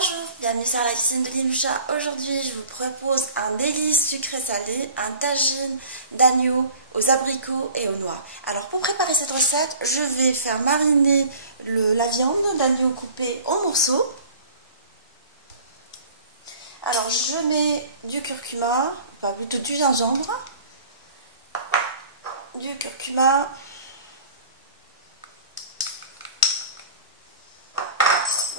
Bonjour, bienvenue sur la cuisine de Linoucha. Aujourd'hui, je vous propose un délice sucré-salé, un tagine d'agneau aux abricots et aux noix. Alors, pour préparer cette recette, je vais faire mariner la viande d'agneau coupée en morceaux. Alors, je mets du curcuma, enfin plutôt du gingembre, du curcuma,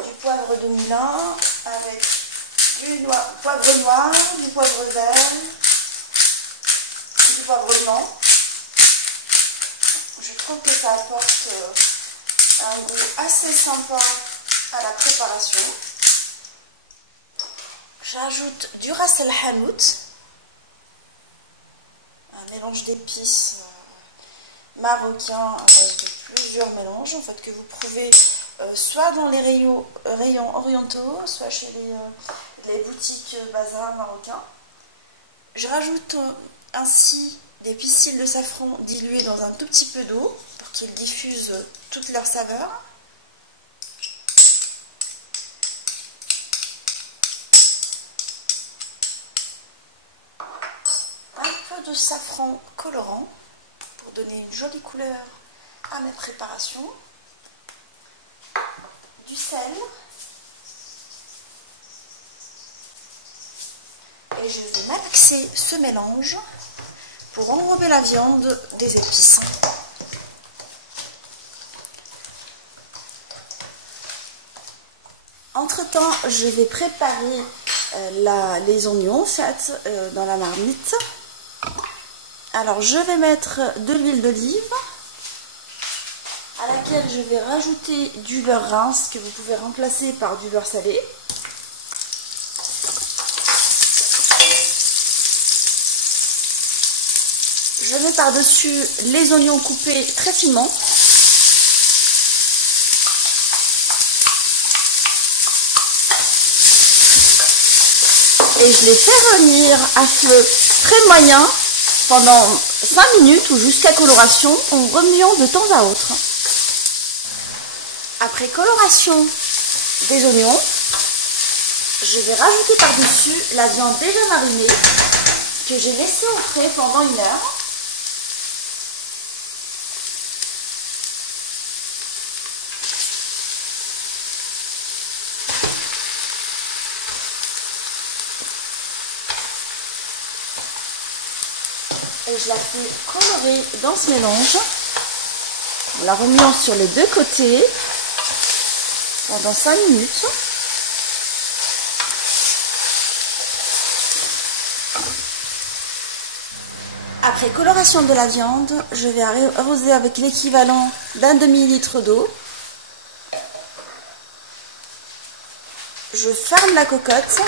du poivre de Milan avec du poivre noir, du poivre vert, du poivre blanc. Je trouve que ça apporte un goût assez sympa à la préparation. J'ajoute du ras el hanout, un mélange d'épices marocains avec plusieurs mélanges en fait, que vous pouvez soit dans les rayons orientaux, soit chez les boutiques bazar marocains. Je rajoute ainsi des pistils de safran dilués dans un tout petit peu d'eau pour qu'ils diffusent toute leur saveur. Un peu de safran colorant pour donner une jolie couleur à mes préparations. Du sel et je vais malaxer ce mélange pour enrober la viande des épices. Entre temps, je vais préparer les oignons faits dans la marmite. Alors je vais mettre de l'huile d'olive à laquelle je vais rajouter du beurre rince que vous pouvez remplacer par du beurre salé. Je mets par-dessus les oignons coupés très finement. Et je les fais revenir à feu très moyen pendant 5 minutes ou jusqu'à coloration en remuant de temps à autre. Après coloration des oignons, je vais rajouter par-dessus la viande déjà marinée que j'ai laissée au frais pendant 1 heure. Et je la fais colorer dans ce mélange en la remuant sur les deux côtés pendant 5 minutes. Après coloration de la viande, je vais arroser avec l'équivalent d'un demi-litre d'eau. Je ferme la cocotte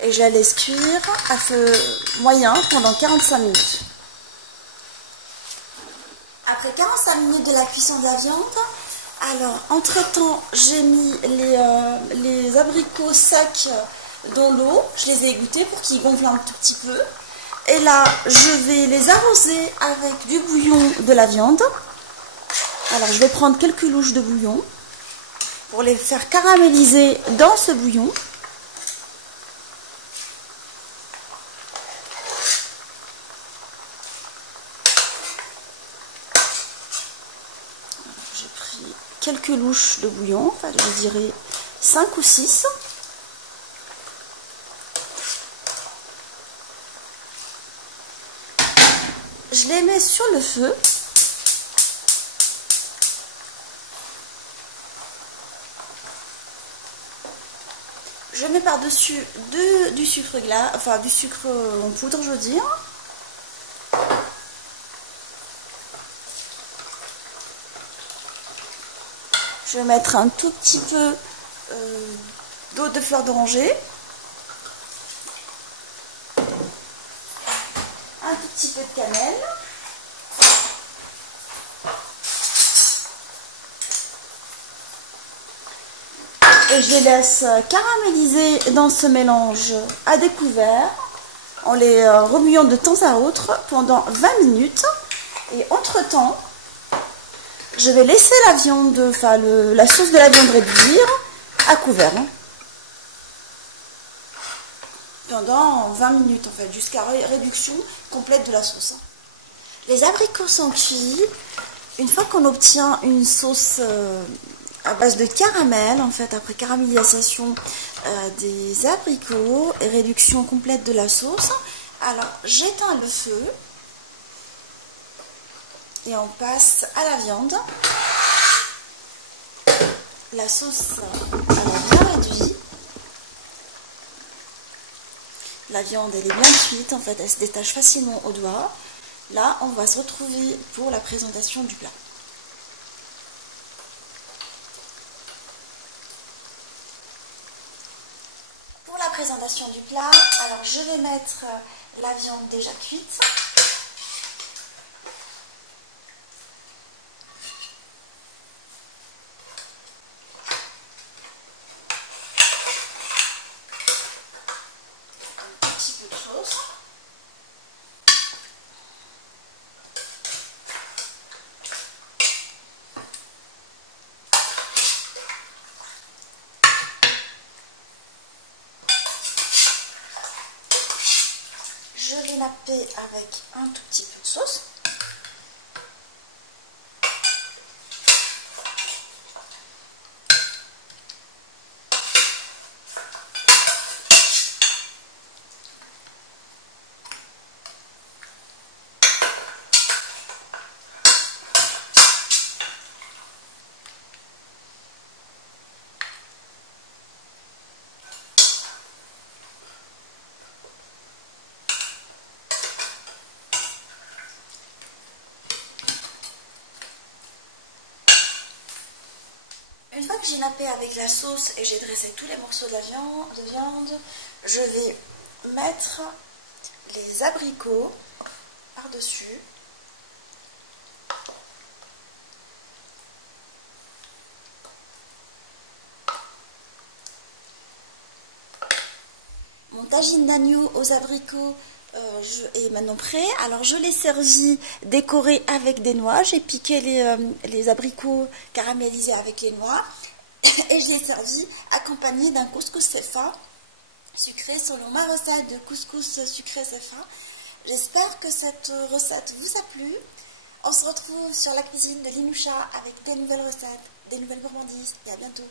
et je la laisse cuire à feu moyen pendant 45 minutes. Après 45 minutes de la cuisson de la viande, alors entre-temps, j'ai mis les abricots secs dans l'eau. Je les ai égouttés pour qu'ils gonflent un tout petit peu. Et là, je vais les arroser avec du bouillon de la viande. Alors, je vais prendre quelques louches de bouillon pour les faire caraméliser dans ce bouillon. J'ai pris quelques louches de bouillon, enfin je dirais 5 ou 6. Je les mets sur le feu. Je mets par-dessus du sucre glace, enfin du sucre en poudre, je veux dire. Je vais mettre un tout petit peu d'eau de fleur d'oranger. Un tout petit peu de cannelle. Et je les laisse caraméliser dans ce mélange à découvert en les remuant de temps à autre pendant 20 minutes. Et entre-temps, je vais laisser la viande, enfin la sauce de la viande réduire à couvert. Hein. Pendant 20 minutes en fait, jusqu'à réduction complète de la sauce. Hein. Les abricots sont cuits. Une fois qu'on obtient une sauce à base de caramel, en fait, après caramélisation des abricots et réduction complète de la sauce, alors j'éteins le feu et on passe à la viande. La sauce, elle est bien réduite. La viande, elle est bien cuite, en fait, elle se détache facilement au doigt. Là, on va se retrouver pour la présentation du plat. Pour la présentation du plat, alors je vais mettre la viande déjà cuite. Un petit peu de sauce. Je vais napper avec un tout petit peu de sauce. Une fois que j'ai nappé avec la sauce et j'ai dressé tous les morceaux de la viande, je vais mettre les abricots par-dessus. Mon tagine d'agneau aux abricots est maintenant prêt. Alors je l'ai servi décoré avec des noix. J'ai piqué les abricots caramélisés avec les noix. Et je l'ai servi accompagné d'un couscous CFA sucré selon ma recette de couscous sucré CFA. J'espère que cette recette vous a plu. On se retrouve sur la cuisine de Linoucha avec des nouvelles recettes, des nouvelles gourmandises et à bientôt.